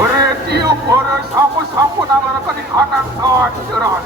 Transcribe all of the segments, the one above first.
bertiup bersama-sama nalarakan di kanan saat jelas.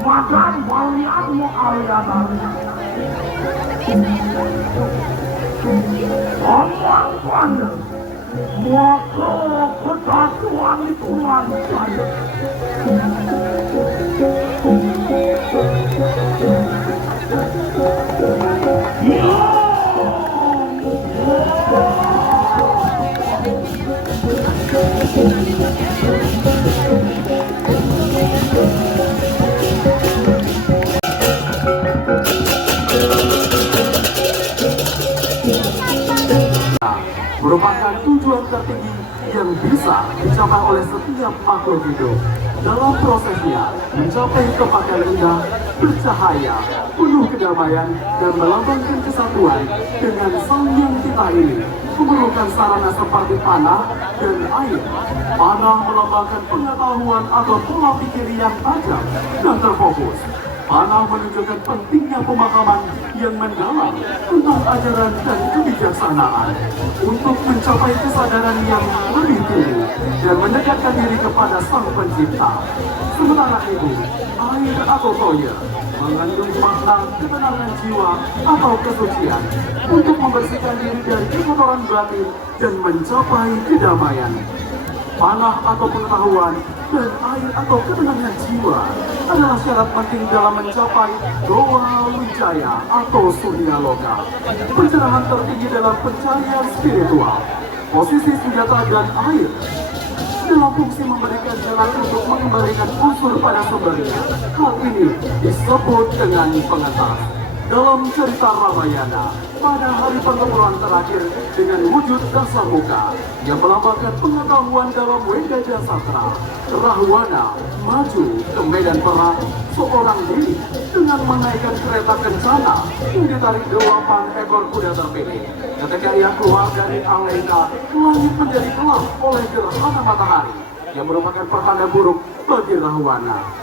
Makan balian mau alian. Ravana, maka persatuan itu lancar. Merupakan tujuan tertinggi yang bisa dicapai oleh setiap makhluk hidup. Dalam prosesnya, mencapai tempat yang indah, bercahaya, penuh kedamaian, dan melambangkan kesatuan dengan sang yang kita ini, memerlukan sarana seperti panah dan air. Panah melambangkan pengetahuan atau pola pikir yang tajam dan terfokus. Panah menunjukkan pentingnya pemahaman yang mendalam tentang ajaran dan kebijaksanaan untuk mencapai kesadaran yang lebih tinggi dan mendekatkan diri kepada Sang Pencipta. Sementara itu, air atau toya mengandung makna ketenangan jiwa atau kesucian untuk membersihkan diri dari kekotoran batin dan mencapai kedamaian. Panah atau pengetahuan dan air atau ketenangan jiwa adalah syarat penting dalam mencapai doa wijaya atau surya loka, pencerahan tertinggi dalam pencarian spiritual. Posisi senjata dan air dalam fungsi memberikan jalan untuk mengembalikan unsur pada sumbernya. Hal ini disebut dengan pengentas. Dalam cerita Ramayana, pada hari pertempuran terakhir dengan wujud dasar muka yang melambangkan pengetahuan dalam Wenggaja Sastra, Rahwana maju ke medan perang seorang diri dengan menaikkan kereta kencana yang ditarik 8 ekor kuda terpilih. Ketika ia keluar dari Alengka, langit menjadi gelap oleh gerhana matahari yang merupakan pertanda buruk bagi Rahwana.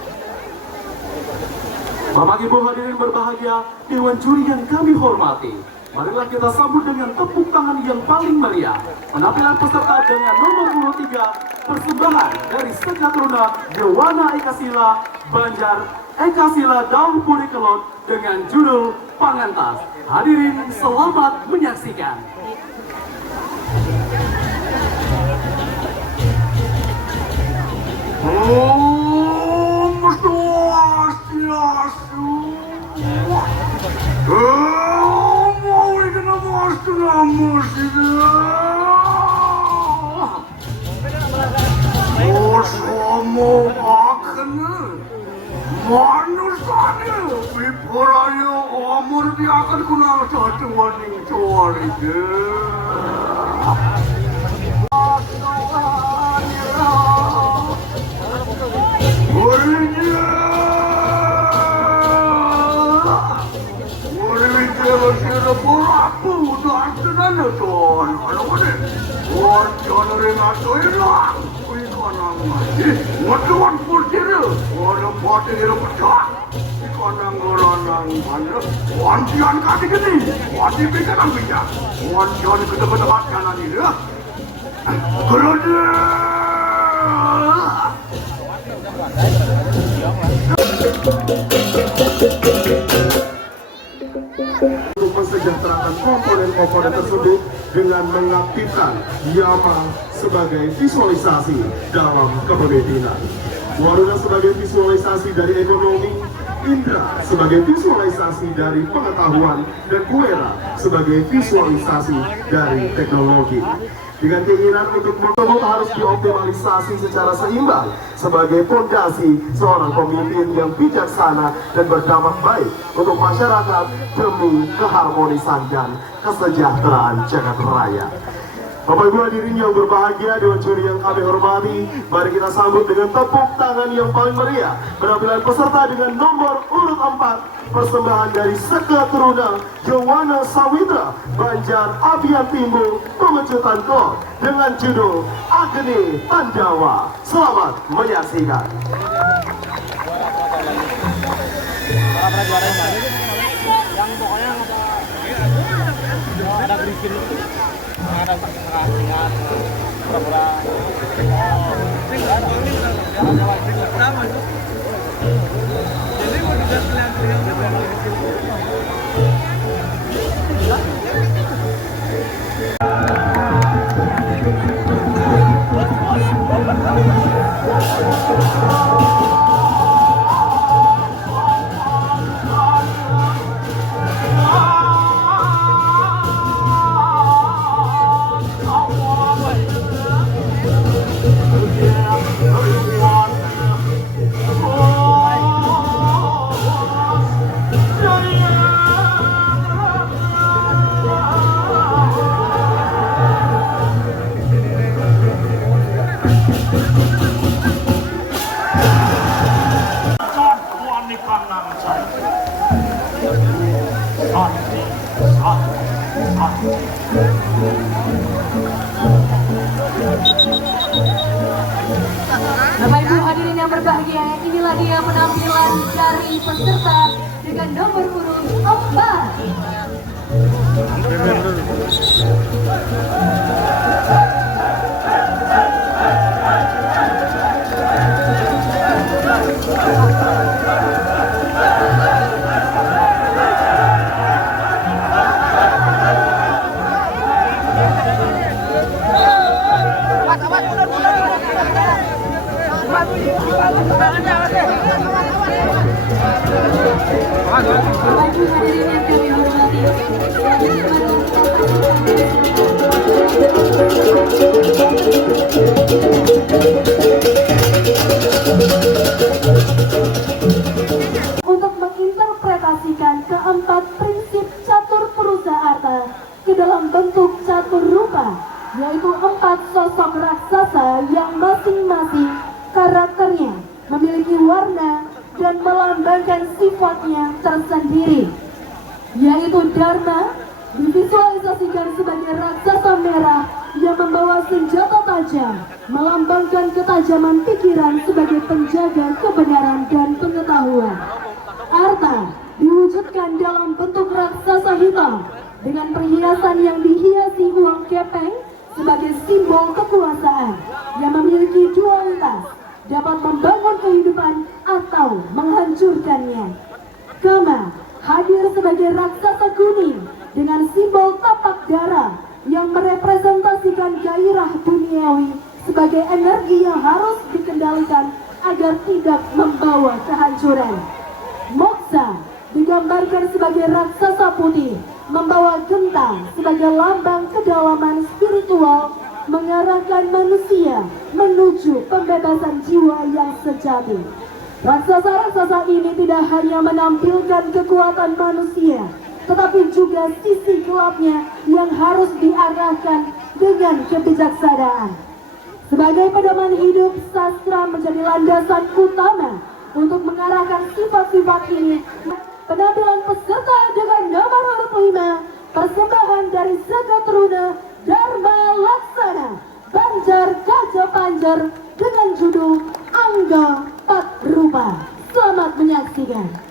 Bapak Ibu hadirin berbahagia, Dewan Juri yang kami hormati, marilah kita sambut dengan tepuk tangan yang paling meriah penampilan peserta dengan nomor urut 3, persembahan dari Sekatruna Dewana Ekasila Banjar Ekasila Daun Puri Kelot dengan judul Pangentas. Hadirin selamat menyaksikan. Untuk mensejahterakan komponen-komponen tersebut dengan mengaktifkan Yama sebagai visualisasi dalam kepemimpinan, Waruna sebagai visualisasi dari ekonomi, Indra sebagai visualisasi dari pengetahuan, dan Kuera sebagai visualisasi dari teknologi. Dengan keinginan untuk tersebut harus dioptimalisasi secara seimbang sebagai fondasi seorang pemimpin yang bijaksana dan berdampak baik untuk masyarakat demi keharmonisan dan kesejahteraan jagat raya. Bapak Ibu hadirin yang berbahagia, Dewan Juri yang kami hormati, mari kita sambut dengan tepuk tangan yang paling meriah penampilan peserta dengan nomor urut 4, persembahan dari Sekatruna Dewana Sawitra Banjar Abian Timbul Pemecutan Kor dengan judul Agni Tandawa. Selamat menyaksikan. Yang pokoknya ada Griffin, ada perhatian, pura-pura. Jadi mau juga kalian Bapak Ibu hadirin yang berbahagia, inilah dia penampilan dari peserta dengan nomor urut 4. Bapak Ibu hadirin yang kami hormati, untuk menginterpretasikan keempat prinsip catur Purusa Arta ke dalam bentuk catur rupa, yaitu 4 sosok raksasa yang masing-masing karakternya memiliki warna dan melambangkan sifatnya tersendiri, yaitu Dharma divisualisasikan sebagai raksasa merah yang membawa senjata tajam, melambangkan ketajaman pikiran sebagai penjaga kebenaran dan pengetahuan. Arta diwujudkan dalam bentuk raksasa hitam dengan perhiasan yang dihiasi uang kepeng sebagai simbol kekuasaan yang memiliki dualitas, dapat membangun kehidupan atau menghancurkannya. Kama hadir sebagai raksasa kuning dengan simbol tapak darah yang merepresentasikan gairah duniawi sebagai energi yang harus dikendalikan agar tidak membawa kehancuran. Moksa digambarkan sebagai raksasa putih membawa genta sebagai lambang kedalaman spiritual, mengarahkan manusia menuju pembebasan jiwa yang sejati. Raksasa-raksasa ini tidak hanya menampilkan kekuatan manusia, tetapi juga sisi gelapnya yang harus diarahkan dengan kebijaksanaan. Sebagai pedoman hidup, sastra menjadi landasan utama untuk mengarahkan sifat-sifat ini. Penampilan peserta dengan nomor urut 5, persembahan dari Jagat Runa Dharma Laksana Banjar Gajah Panjar dengan judul Angga Patrupa. Selamat menyaksikan.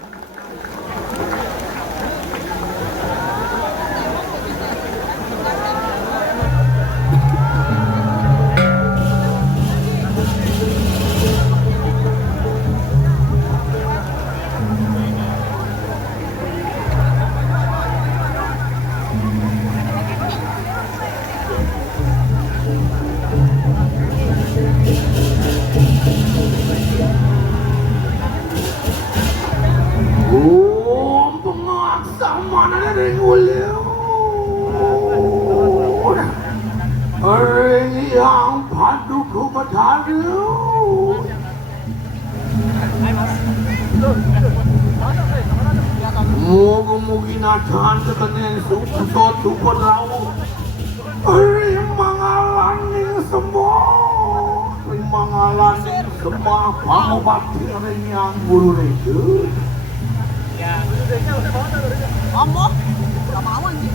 yang padu kubataru mugi-mugi nahan ketenen suksot supot lau rimangalaning semua rimangalaning semua pangobati yang guru itu Ngomong sama awan sih.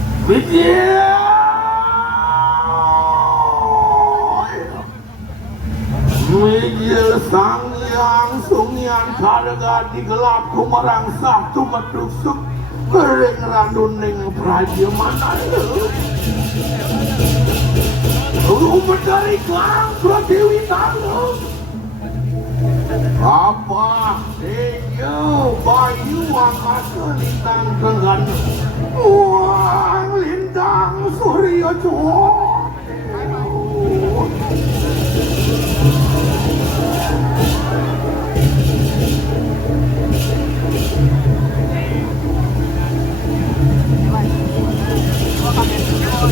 Widya sang yang sungyan kadaga digelap kumarang sah tumatuk suk kering randuning praja mana rumah dari karang pradewi talo apa iyo bayu angkasa lintang tenggan uang lintang surya cuo Wah,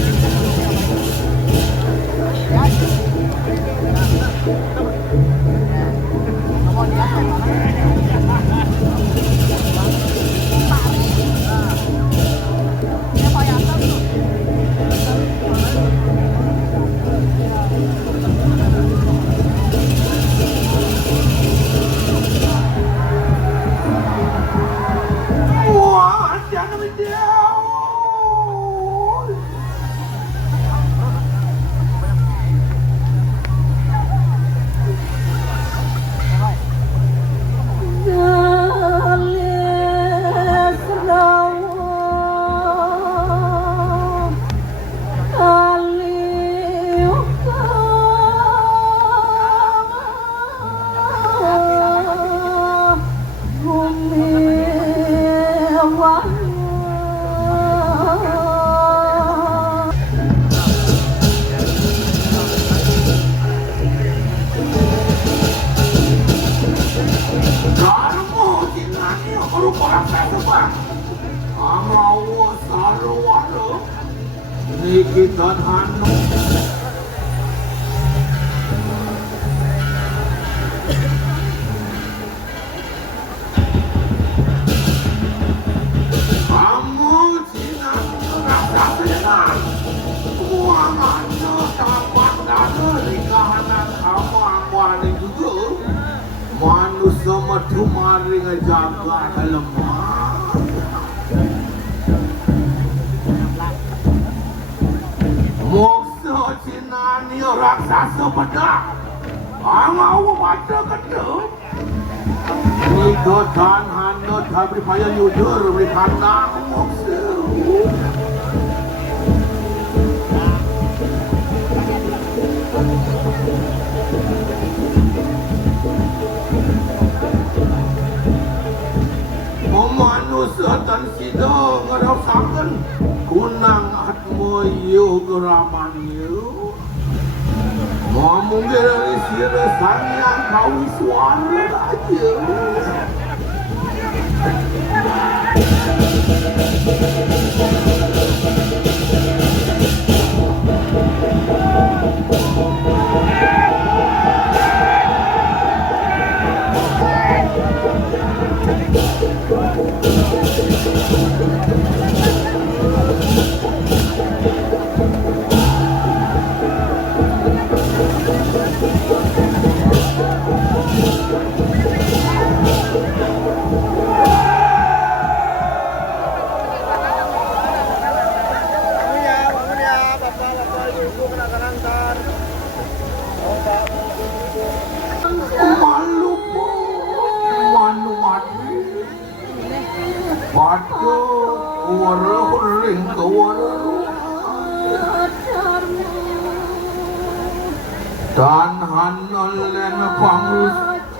jangan menjauh. Nikit dan Hanu kamu Cina rasa senang uangannya dapat dari kahanan kamu akwani juga manusia madu maring jaga dalam Moksa Cina ni raksasa pedang Angau baca kedua Ni ketan hana tak payah yudur beri kandang moksa Manusia dan sida ngerasakan kunang atmo yu geraman yu ngomong dari sira sayang kau suara aja Batu waring ke dan hanalen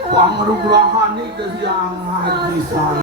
pangrugrahani yang hajisan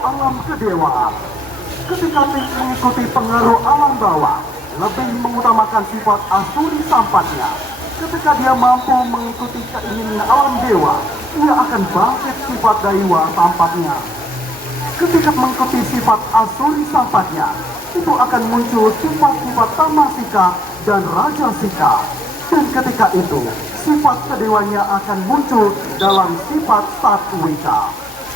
alam kedewaan ketika tim mengikuti pengaruh alam bawah, lebih mengutamakan sifat asuri sampatnya. Ketika dia mampu mengikuti keinginan alam dewa, ia akan bangkit sifat daiwa sampatnya. Ketika mengikuti sifat asuri sampatnya, itu akan muncul sifat-sifat tamasika dan rajasika. Dan ketika itu, sifat kedewanya akan muncul dalam sifat satwika.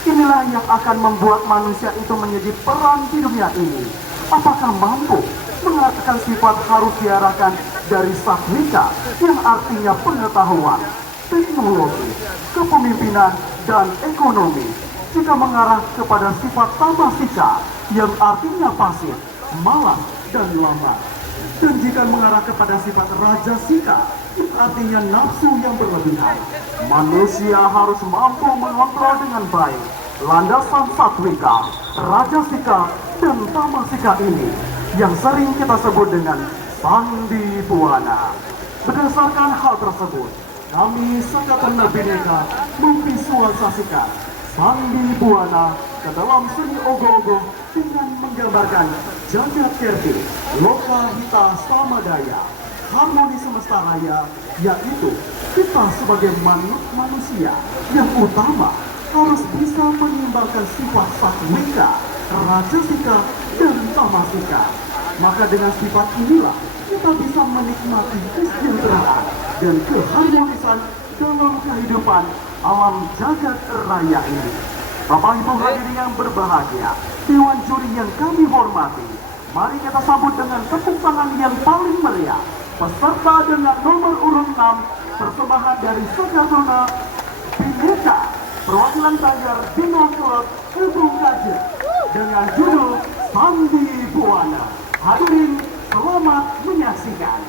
Inilah yang akan membuat manusia itu menjadi peran di dunia ini. Apakah mampu mengatakan sifat harus diarahkan dari satwika yang artinya pengetahuan, teknologi, kepemimpinan, dan ekonomi, jika mengarah kepada sifat tamasika yang artinya pasif, malas, dan lambat. Dan jika mengarah kepada sifat rajasika, artinya nafsu yang berlebihan, manusia harus mampu mengontrol dengan baik landasan satwika, rajasika, dan tamasika ini yang sering kita sebut dengan sandi buana. Berdasarkan hal tersebut, kami Sakatana Bhinneka memvisualisasikan sandi buana ke dalam seni ogo-ogo dengan menggambarkan jagat kerti, loka hita samadaya, harmoni semesta raya, yaitu kita sebagai manusia yang utama harus bisa menyimbangkan sifat satwika, rajasika, dan tamasika. Maka dengan sifat inilah kita bisa menikmati kesejahteraan dan keharmonisan dalam kehidupan alam jagat raya ini. Bapak Ibu hadirin yang berbahagia, Dewan Juri yang kami hormati, mari kita sambut dengan tepuk tangan yang paling meriah peserta dengan nomor urut 6 persembahan dari Sakatana Bhinneka perwakilan Banjar Bino Club Ubung Kaja dengan judul Sandi Buana. Hadirin, selamat menyaksikan.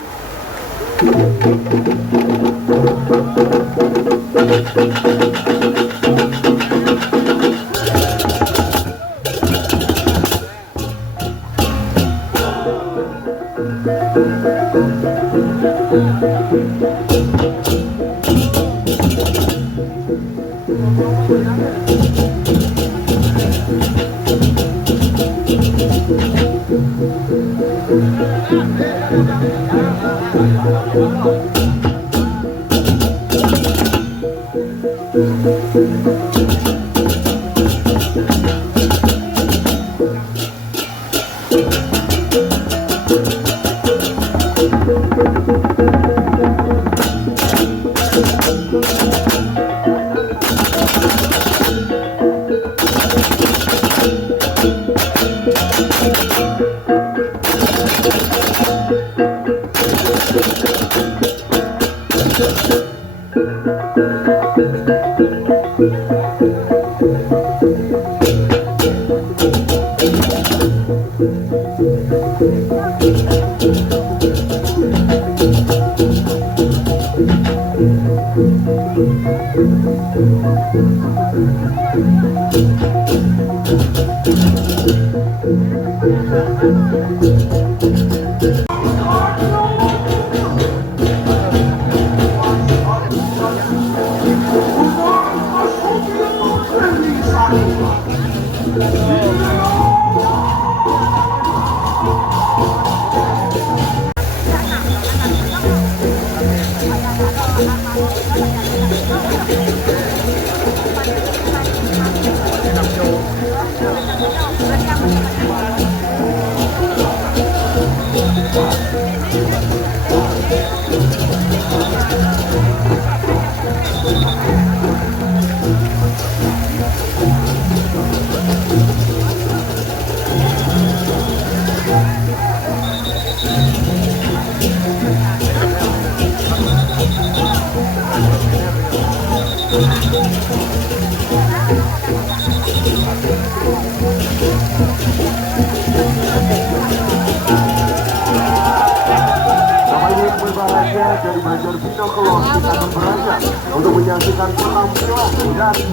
Dari Banjar Bino Club kita akan beranjak untuk menyaksikan penampilan dari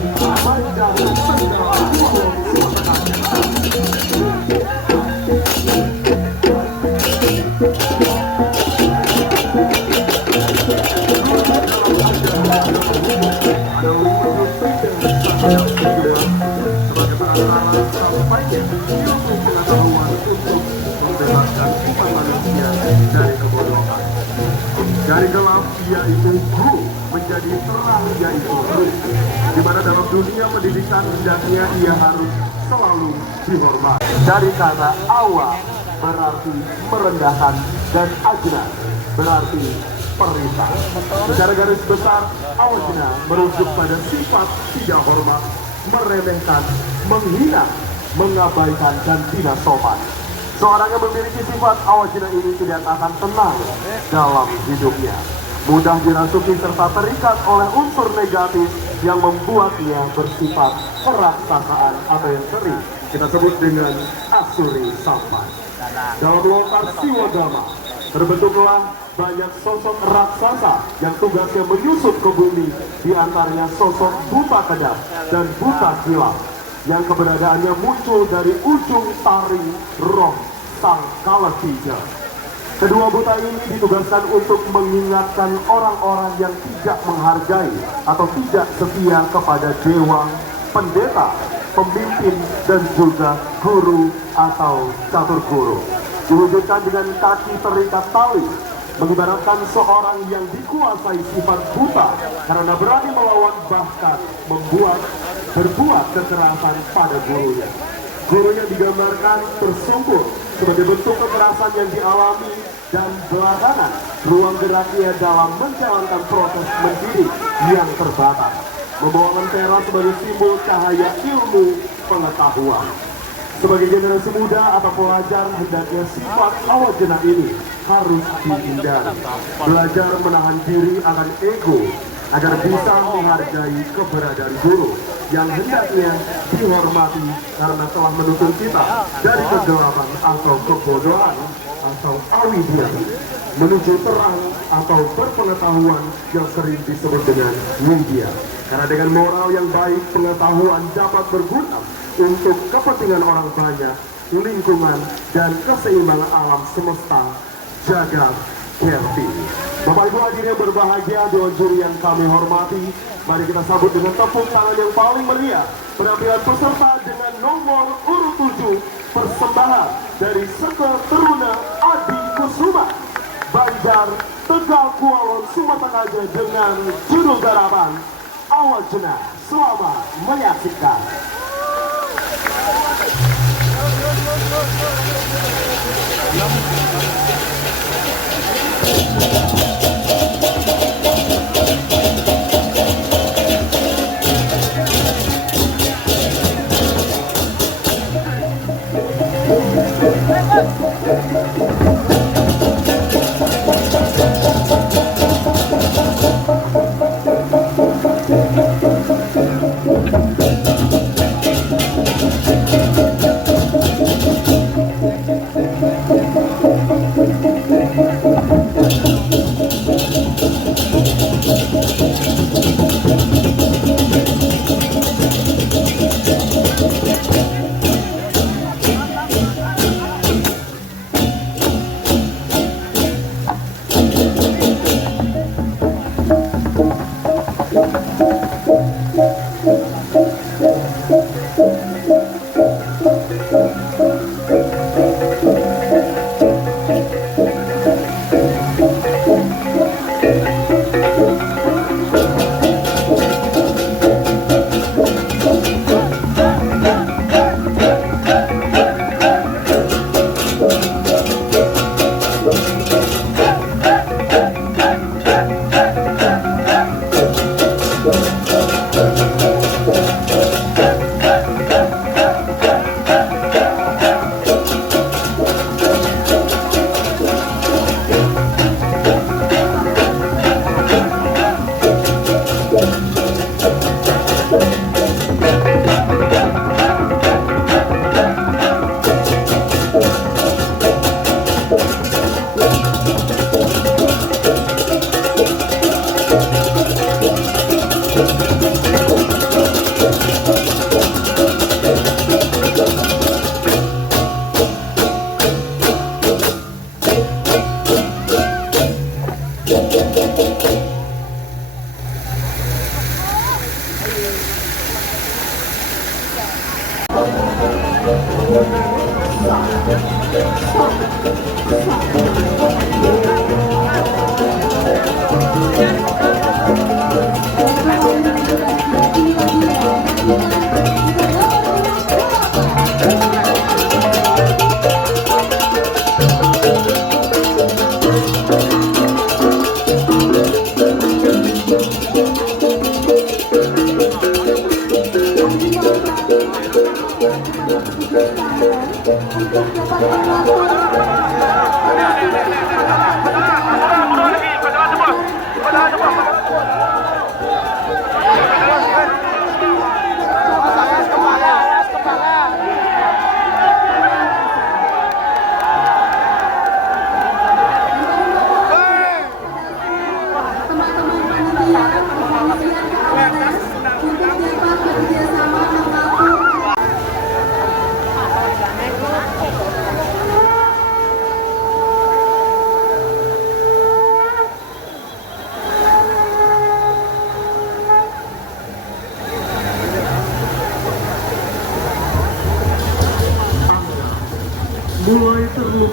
Banjar Bino. Dari gelap yaitu guru menjadi terang yaitu guru. Di mana dalam dunia pendidikan hendaknya ia harus selalu dihormati. Dari kata awa berarti merendahkan dan ajna berarti perintah. Secara garis besar, awajna merujuk pada sifat tidak hormat, meremehkan, menghina, mengabaikan dan tidak sopan. Seorang yang memiliki sifat awajna ini tidak akan tenang dalam hidupnya. Mudah dirasuki serta terikat oleh unsur negatif yang membuatnya bersifat peraksasaan atau yang sering kita sebut dengan asuri sampan. Dalam lontar Siwagama terbentuklah banyak sosok raksasa yang tugasnya menyusup ke bumi, di antaranya sosok buta kedap dan buta kilap yang keberadaannya muncul dari ujung taring roh sang Kalatiga. Kedua buta ini ditugaskan untuk mengingatkan orang-orang yang tidak menghargai atau tidak setia kepada dewa, pendeta, pemimpin, dan juga guru atau catur guru. Diwujudkan dengan kaki terikat tali, mengibaratkan seorang yang dikuasai sifat buta karena berani melawan bahkan berbuat kekerasan pada gurunya. Gurunya digambarkan tersungkur sebagai bentuk kekerasan yang dialami dan belakangan ruang geraknya dalam menjalankan proses mendidik yang terbatas, membawa lentera sebagai simbol cahaya ilmu pengetahuan. Sebagai generasi muda atau pelajar, hendaknya sifat awajna ini harus dihindari. Belajar menahan diri akan ego agar bisa menghargai keberadaan guru yang hendaknya dihormati karena telah menuntun kita dari kegelapan atau kebodohan atau awidia menuju terang atau berpengetahuan yang sering disebut dengan widya. Karena dengan moral yang baik, pengetahuan dapat berguna untuk kepentingan orang banyak, lingkungan, dan keseimbangan alam semesta jagat Kerti. Bapak Ibu hadirin berbahagia, dewan juri yang kami hormati, mari kita sambut dengan tepuk tangan yang paling meriah penampilan peserta dengan nomor urut 7, persembahan dari Sekolah Teruna Adi Kusuma, Banjar, Tegal Kualon, Sumatera Utara dengan judul garapan Awajna. Selamat menyaksikan.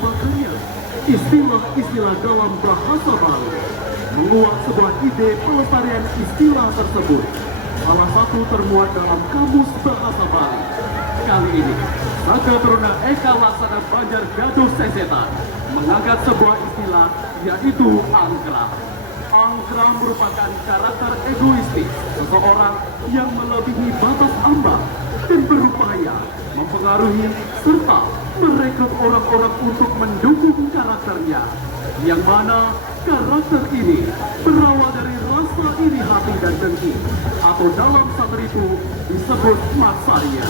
Makanya, istilah-istilah dalam bahasa Bali menguat sebuah ide pelestarian istilah tersebut. Salah satu termuat dalam Kamus Bahasa Bali. Kali ini, Saka Taruna Eka Laksana Banjar Gaduh Sesetan mengangkat sebuah istilah, yaitu angkrah. Angkrah merupakan karakter egoistis seseorang yang melebihi batas ambang dan berupaya mempengaruhi serta merekrut orang-orang untuk mendukung karakternya, yang mana karakter ini berawal dari rasa iri hati dan dengki, atau dalam saat itu disebut matsarya.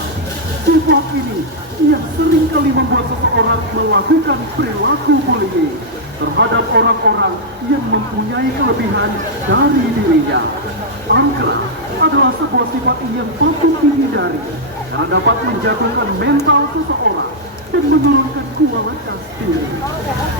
Sifat ini yang seringkali membuat seseorang melakukan perilaku bullying terhadap orang-orang yang mempunyai kelebihan dari dirinya. Angkrah adalah sebuah sifat yang patut dihindari karena dapat menjatuhkan mental seseorang dan menurunkan kualitas diri.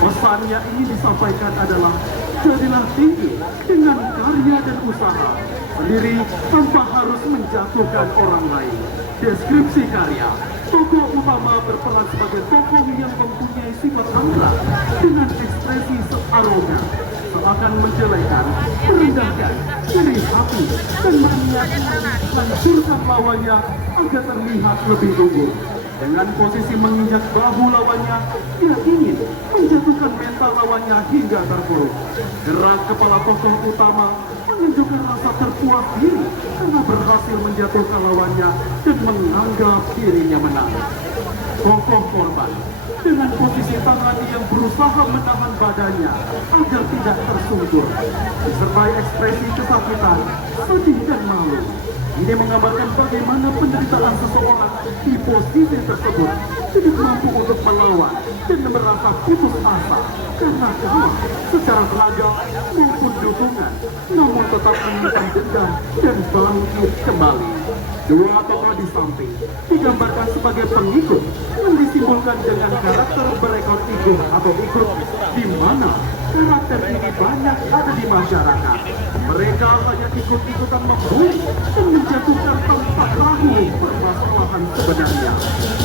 Pesannya ini disampaikan adalah, jadilah tinggi dengan karya dan usaha sendiri tanpa harus menjatuhkan orang lain. Deskripsi karya: tokoh utama berperan sebagai tokoh yang mempunyai sifat angkrah dengan ekspresi arogan, seakan menjelekan, merendahkan, iri hati, dan menghancurkan lawannya agar terlihat lebih unggul. Dengan posisi menginjak bahu lawannya, dia ingin menjatuhkan mental lawannya hingga terpuruk. Gerak kepala tokoh utama menunjukkan rasa terpuas diri karena berhasil menjatuhkan lawannya dan menganggap dirinya menang. Tokoh korban dengan posisi tangan yang berusaha menahan badannya agar tidak tersungkur, disertai ekspresi kesakitan, sedih, dan malu. Ini menggambarkan bagaimana penderitaan seseorang di posisi tersebut tidak mampu untuk melawan dan merasa putus asa karena kalah secara tenaga maupun dukungan, namun tetap menyimpan dendam dan bangkit kembali. Dua tokoh di samping digambarkan sebagai pengikut yang disimbolkan dengan karakter berekor ikut atau ikut, di mana karakter ini banyak ada di masyarakat. Mereka hanya ikut-ikutan membuli dan menjatuhkan tanpa tahu permasalahan sebenarnya.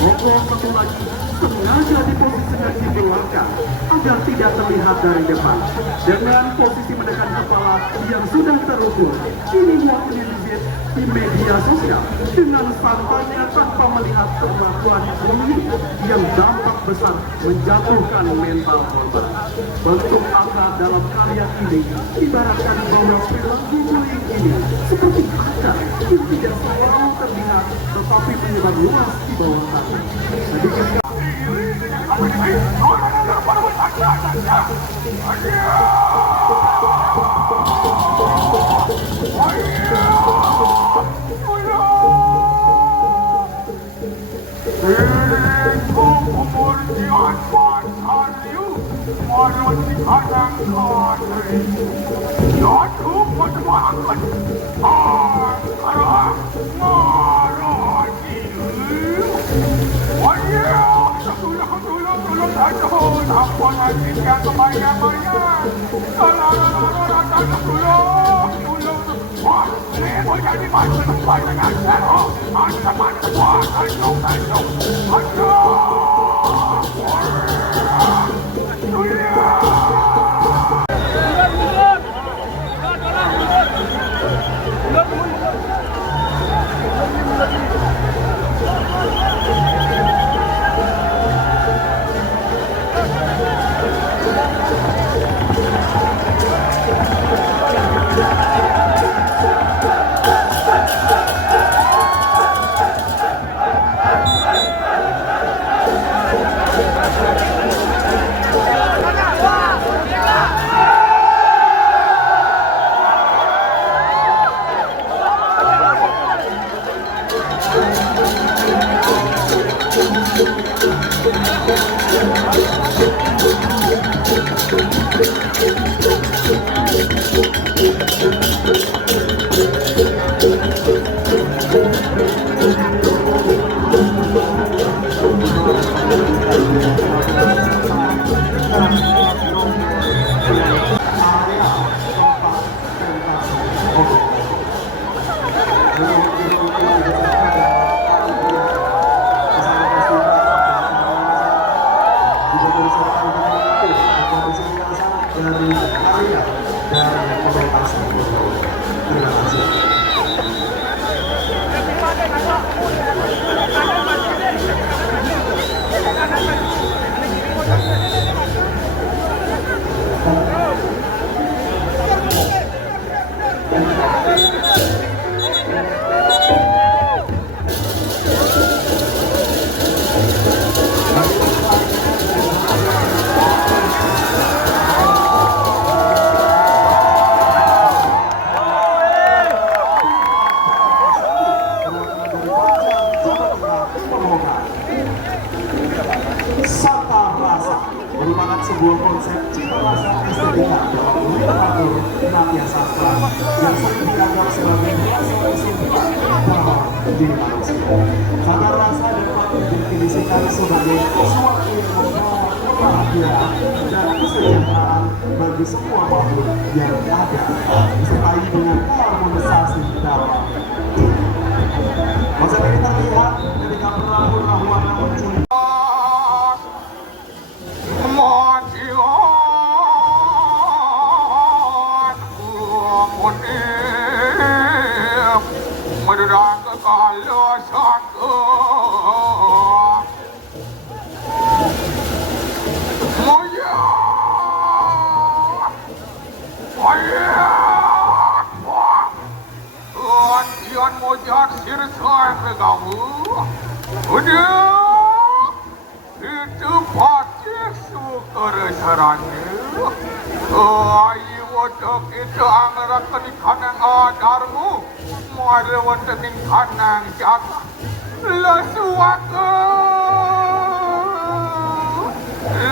Tokoh satu lagi sengaja diposisikan di belakang agar tidak terlihat dari depan. Dengan posisi menekan kepala yang sudah terukur, ini wakilnya di media sosial dengan santainya tanpa melihat perlakuan ini yang dampak besar menjatuhkan mental korban. Bentuk angka dalam karya ini ibaratkan bahwa perilaku bullying ini seperti akar yang tidak selalu terlihat tetapi menyebar luas di bawah tanah. Sedikit Bisa Informasi rasa dari karya dari pemerintah Singapura. Terima kasih. Sata Rasa merupakan sebuah konsep cita rasa estetika dalam literatur natia sastra yang sering dianggap sebagai rasa kesulitan dalam diri manusia. Sata rasa dapat didefinisikan sebagai sesuatu yang membawa kebahagiaan dan kesejahteraan bagi semua makhluk yang ada, disertai dengan harmonisasi dalam dunia. Konsep ini terlihat ketika perahu-perahu warna muncul. Mojak sirsan kamu, udah itu pasti syukur sarane. Ayo wajak itu anggaran ikan yang adarmu, muara wajak ikan yang jaga.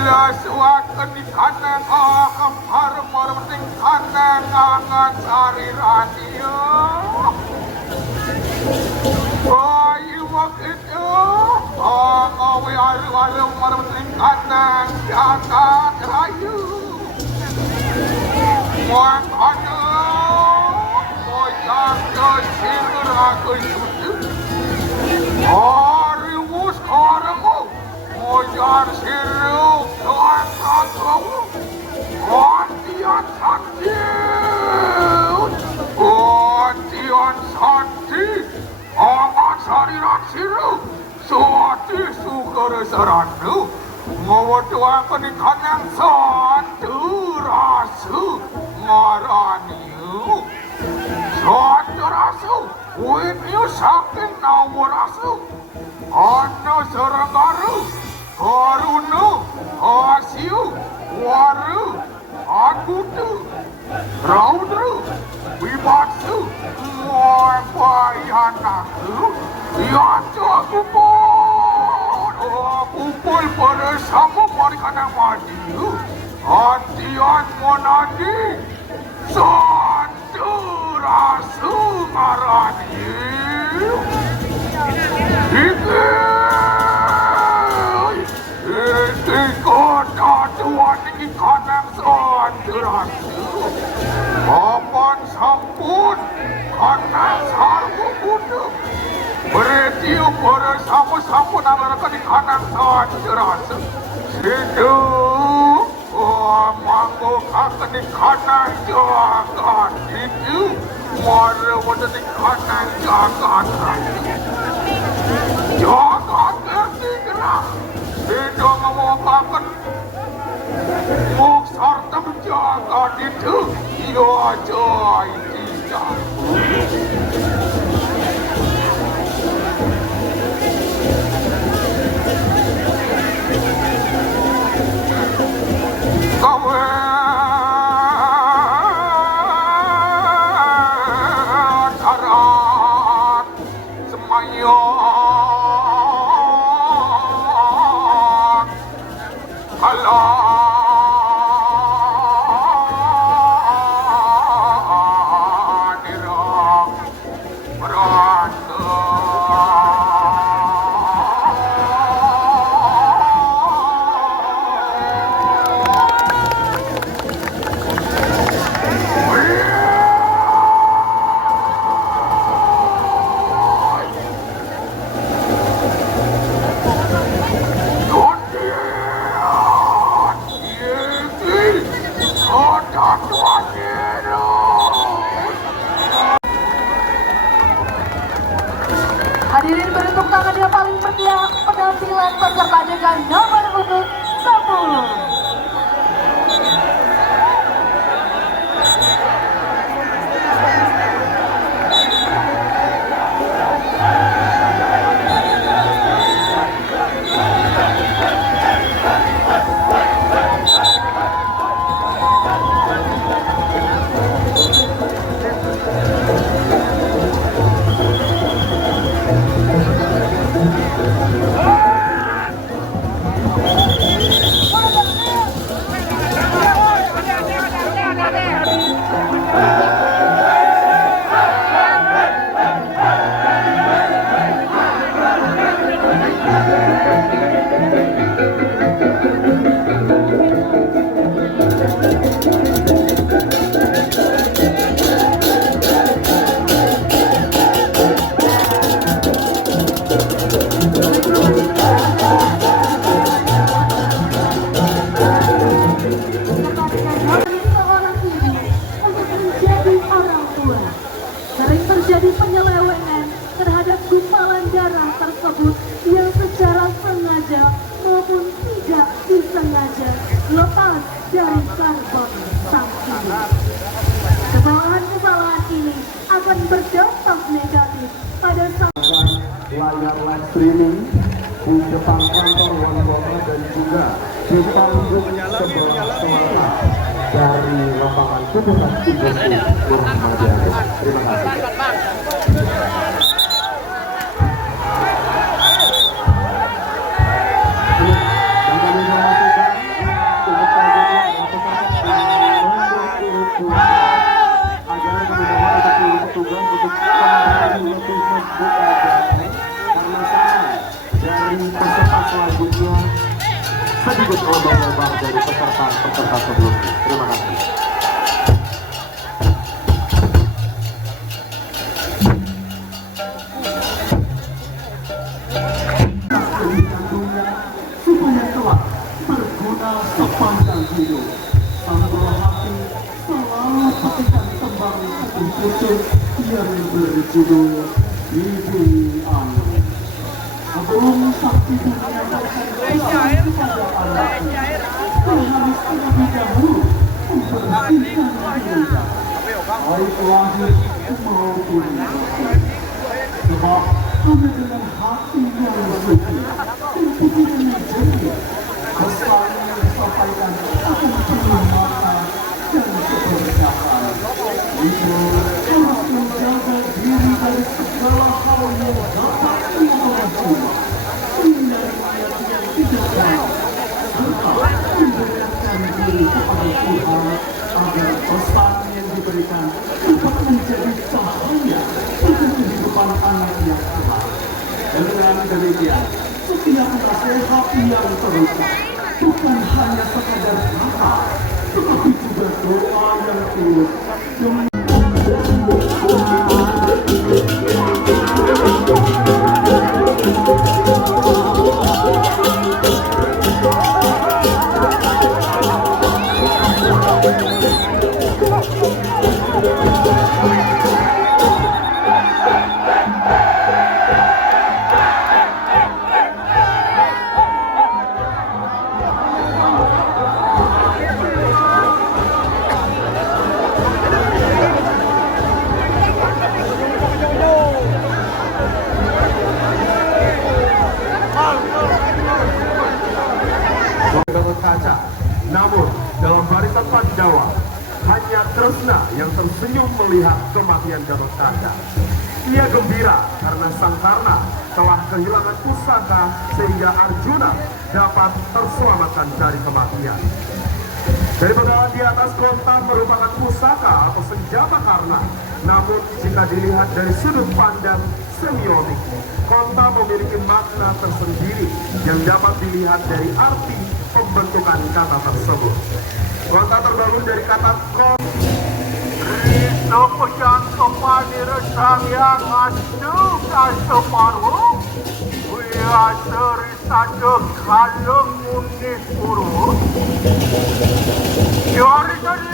Lasuakan ikan yang ampar marmeting ikan angan sari radio. Ayo waktu awe alu marmeting ikan jaga rayu. Muat ada, mojak kesir aku susu. Hari muskaramu, mojak siruk doang katamu. Gantian santi, amat sariran siruk. Suati sukar saranu, mewaduakan ikan yang satu rasu maraniu. Satu rasu, winiu saking nawa rasu. Ano saranggaru, karunu, asiu, waru, agutu, raudru, wibatsu, muampayanaku, yacu kupul bersama mereka yang maju. Antian monadi, satu rasu maraniu. Iki kota tuan ini kanang santurasu. Papan sampun kanang sarmu budu. Beretiu bersama-sama nangarakan di kanang santurasu. Sidu manggo akan di kanang jagat itu. Mara wajah di kanang jagat jagat tertinggal. Tidak mewakafkan muksar terjaga itu. Ya joy tidak. Kawan semayang dari karbon sang ibu. Kesalahan-kesalahan ini akan berdampak negatif pada sang layar live streaming di depan kantor Wali dan juga di panggung sebelah selatan dari lapangan Kuburan Universitas Muhammadiyah. Terima kasih. Sedikit lebar dari peserta sebelumnya. Terima kasih. Supaya kelak berguna sepanjang hidup. Sang buah hati selalu petikan tembang putih yang berjudul Ibu Anu. Sebelum sang ibu menyampaikan pesan kepada anaknya, harus terlebih dahulu membersihkan dirinya, baik lahir maupun batin. Sebab hanya dengan hati yang suci dan pikiran yang jernih, pesan yang disampaikan akan penuh makna dan keberkahan. Ibu harus menjaga diri dari segala hal yang dapat mengancam, menghindari niat yang tidak baik, serta mendekatkan diri kepada Tuhan agar pesan yang diberikan dapat menjadi cahaya bagi kehidupan anak yang kelak. Dan dengan demikian, setiap nasihat yang terucap bukan hanya sekadar kata, tetapi juga doa yang tulus yang kaca. Namun dalam barisan Panjawa hanya Kresna yang tersenyum melihat kematian Gatot Kaca. Ia gembira karena Sang Karna telah kehilangan pusaka sehingga Arjuna dapat terselamatkan dari kematian. Dari pegangan di atas kota merupakan pusaka atau senjata Karna. Namun jika dilihat dari sudut pandang semiotik, kota memiliki makna tersendiri yang dapat dilihat dari arti pembentukan kata tersebut. Kota terbangun dari kata kota. Rito pejang kepani resang yang asuk asuparu. Wia cerita kalung unik urut. Jari tadi.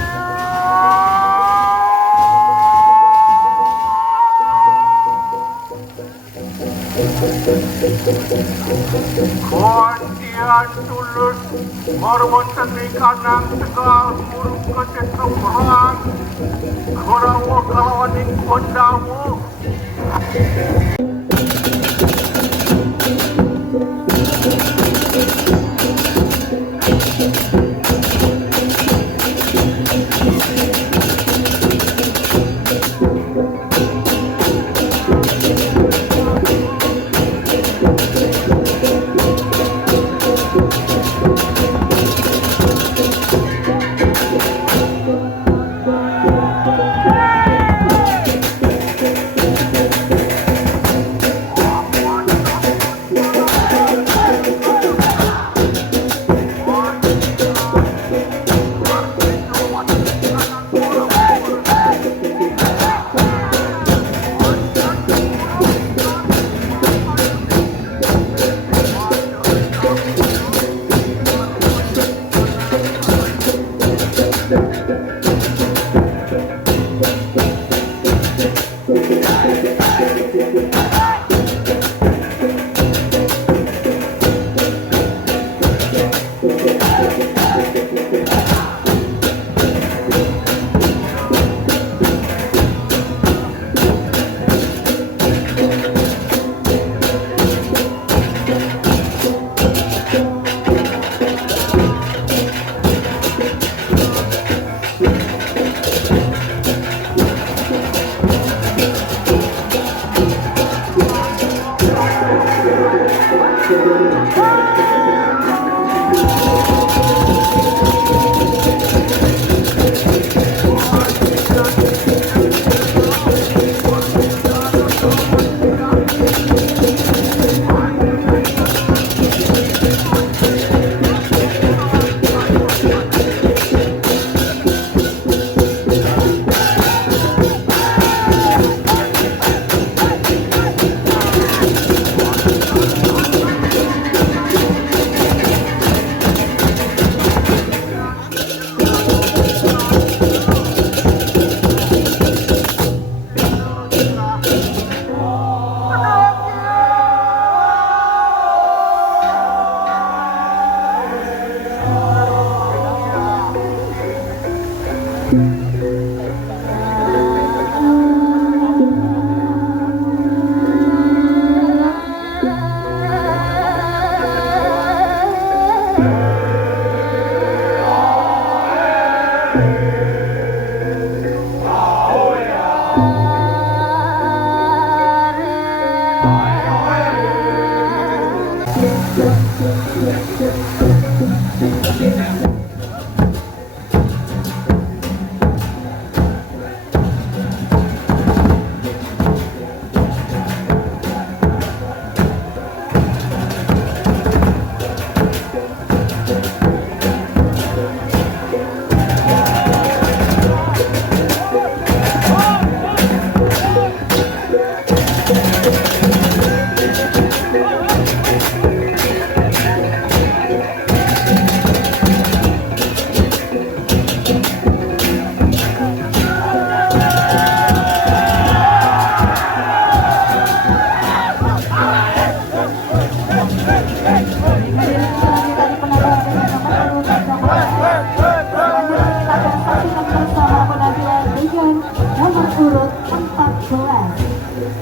Kondian tulus hormatan ikanang tegal buruk ketetembahan korawo kawaning kondamu.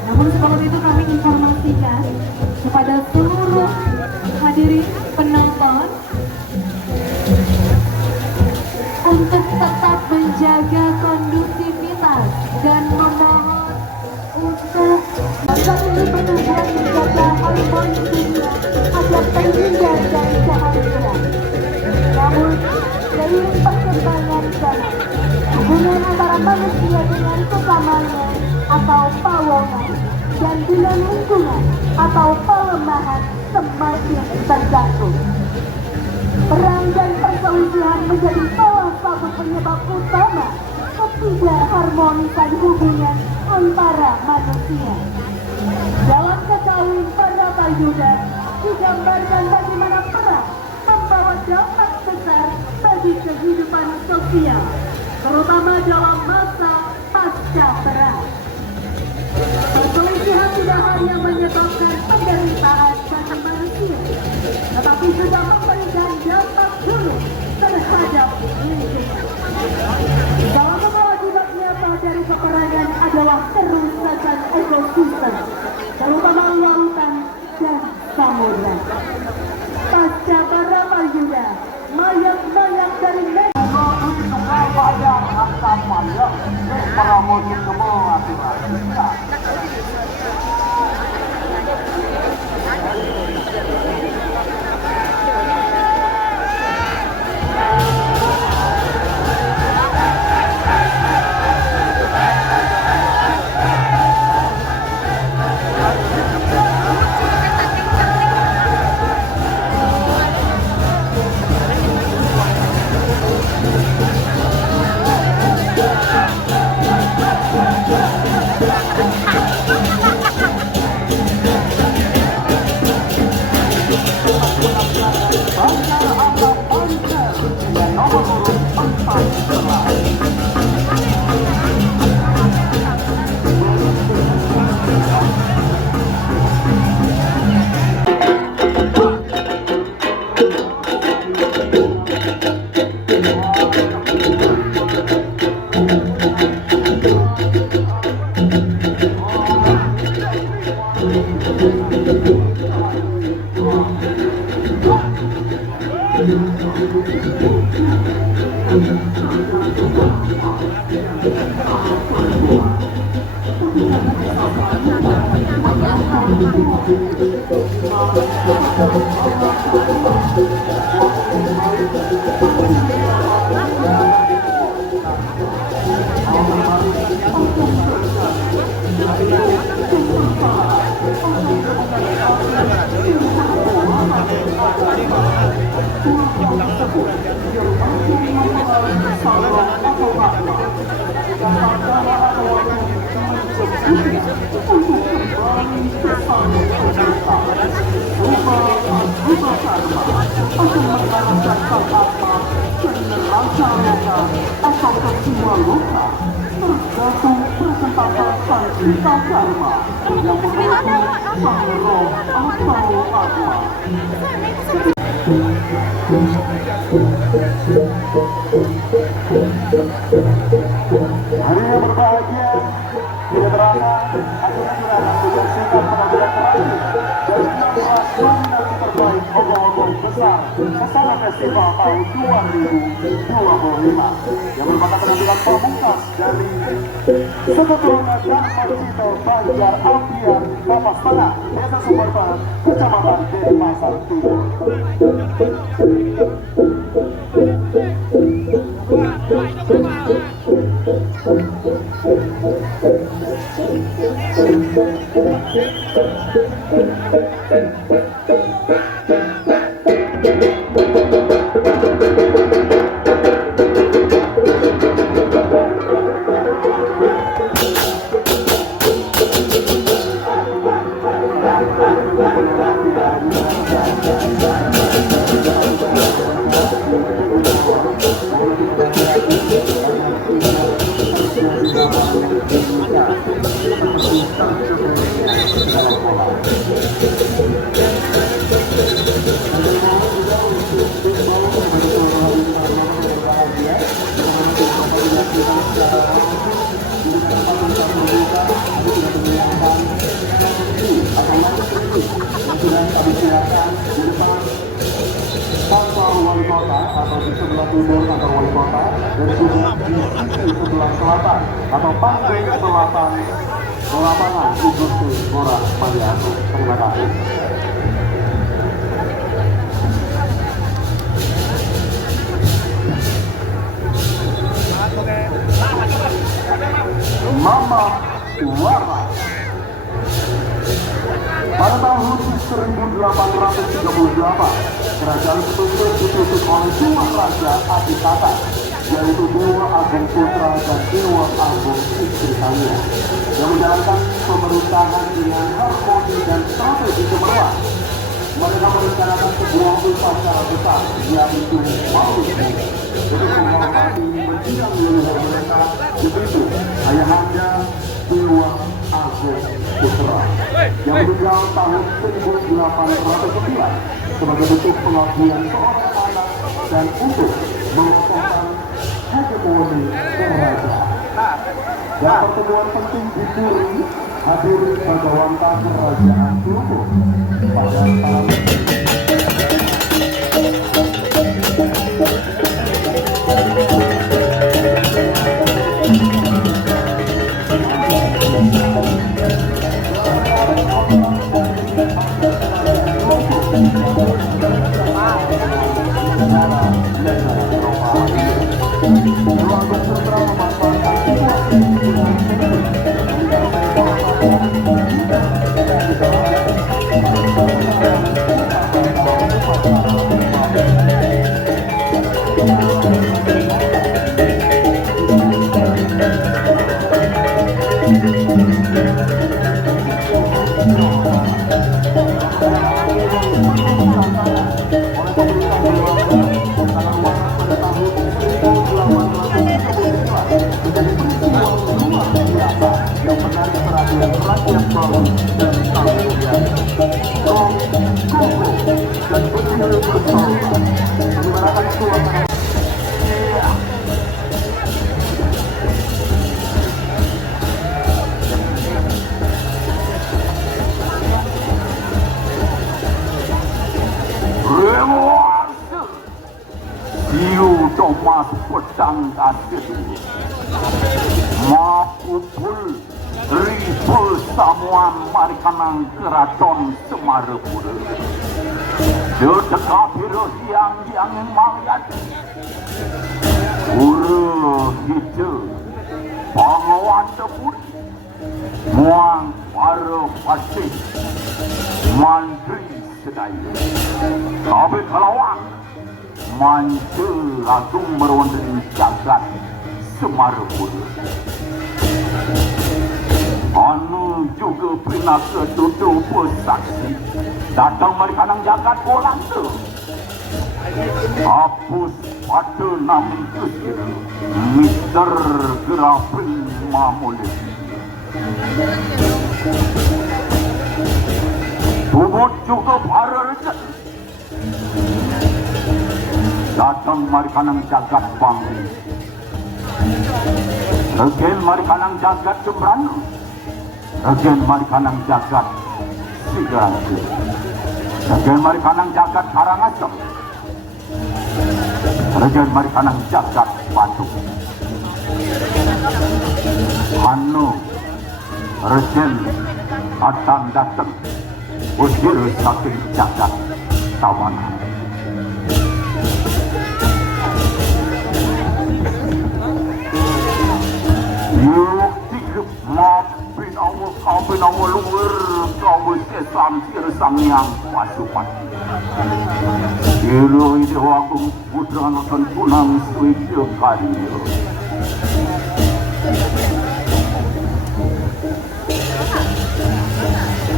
Namun sebelum itu kami informasikan kepada seluruh hadirin penonton untuk tetap menjaga kondusivitas dan memohon untuk saat ini pertumbuhan menjaga harmoni dunia agar terhindar dari cahaya. Namun seiring perkembangan zaman, hubungan antara manusia dengan sesamanya atau pawongan dan dengan lingkungan atau pelemahan semakin terjatuh. Perang dan perselisihan menjadi salah satu penyebab utama ketidakharmonisan hubungan antara manusia. Dalam Kekawin Pranatayuda digambarkan bagaimana perang membawa dampak besar bagi kehidupan sosial, terutama dalam masa pasca perang. Perselisihan tidak hanya menyebabkan penderitaan bagi manusia, tetapi juga memberikan dampak buruk terhadap lingkungan. Salah satu akibat nyata dari peperangan adalah kerusakan ekosistem, terutama lautan dan samudra. Pasca Pranatayuda, mayat-mayat dari Hari yang berbahagia, tidak terasa akhirnya menyaksikan penampilan terakhir dari 16 nominasi terbaik ogoh-ogoh besar Pesona Festival tahun 2025 yang merupakan penampilan pamungkas dari suku turunan Darmacito Banjar Ampian Kapas Tengah, Desa Sumber Barat, Kecamatan Denpasar Timur. Kantor wali kota atau di sebelah timur kantor wali kota dan juga di sebelah selatan atau pantai selatan lapangan Igusti Ngurah Paliano. Terima kasih. Mama Wara. Pada tahun 1838, kerajaan Ketutup ditutup oleh dua raja Adipata, yaitu Dewa Agung Putra dan Dewa Agung Istri Tania, yang menjalankan pemerintahan dengan harmoni dan strategi cemerlang. Mereka merencanakan sebuah upacara besar, yaitu Maulid untuk menghormati mendiang leluhur mereka, yaitu Ayahanda Dewa Agung Putra yang meninggal tahun 1809 sebagai bentuk pengabdian seorang anak dan untuk mengokohkan hegemoni kerajaan. Dan pertemuan penting di Puri hadir pada wanta kerajaan Lumbung pada tahun Thomas pedang kasih Mapupul Ripul Samuan Marikanang Keraton Semarepura Dedekap hidup yang mangat Ura hidup Pangawan teput Muang para pasir Mantri sedaya Tapi kalawang Manca Agung Merwandering Jagat Semarepura Anu juga pernah ketutup saksi datang Marikanang Jagat Bolang tu hapus pada nama kusir Mr. Gerapin Mamulid Tubut juga para rezeki datang Marikanang Jagat Bangli Regen Marikanang Jagat Jembrana, Regen Marikanang Jagat Sigarasi, Regen Marikanang Jagat Karangasem, Regen Marikanang Jagat Batu, Hanu Regen Atang Datang, Usir Saking Jagat Tawanan. Yuk tikep mapin awal kabin awal luar kabin sesam sir sang yang pasukan. Kilo ide wakung putra nonton punang suijo kaliyo.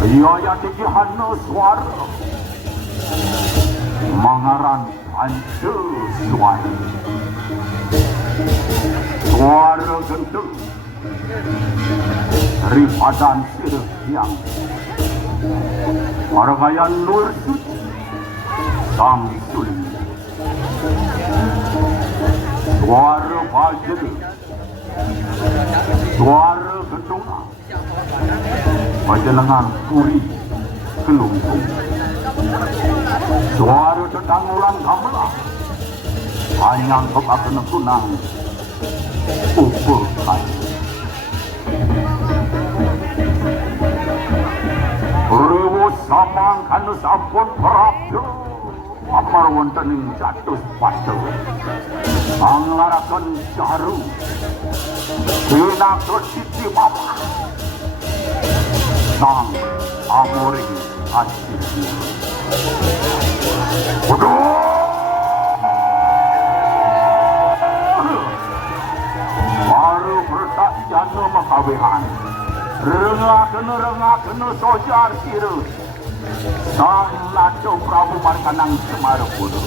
Iya tinggi hano suara mangaran hancur suara. Suara gendut dari padan sirih yang wargayan nur suci sang suling. Suara bajir, suara gedunga, pajenengan puri kelungkung, suara dedang ulang gamelan, hanyang kepaken kunang upekan. Rewo samang kanu sampun prabdo amar wonten ing jatus pastu anglaraken jaru pinakut siji mama sang amori asisi baru bertak jano makawihan Rengah-kena sojar siru sang laco Prabu Marikanang Semarapura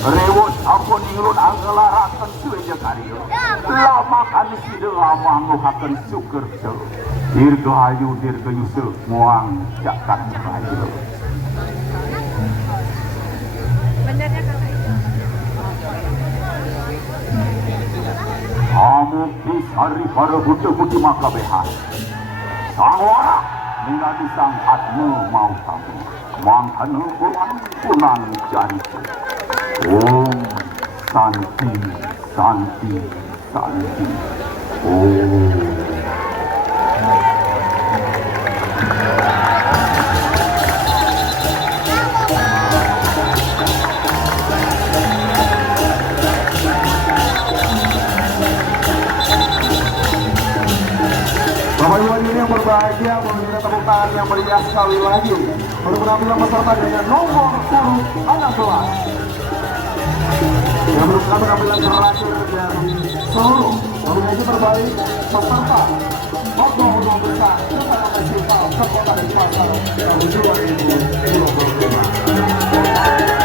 rewot ampun ingurun angelarakan sueja karyo lamakan sidu amanguhakan syukur so dirgahayu dirgayusu muang jakat rayu Benarnya kakak kamu kisari para butuh-butuh makabehan Sangwara menjadi sang hatmu mau kamu mangkan hukuman punang jariku. Om Santi Santi Santi Om. Bapak Ibu hadirin yang berbahagia, memberikan tepuk tangan yang meriah sekali lagi untuk penampilan peserta dengan nomor urut 16 yang merupakan penampilan terakhir dari seluruh nominasi terbaik peserta Foto Besar Kepala Festival Kota Denpasar tahun 2025.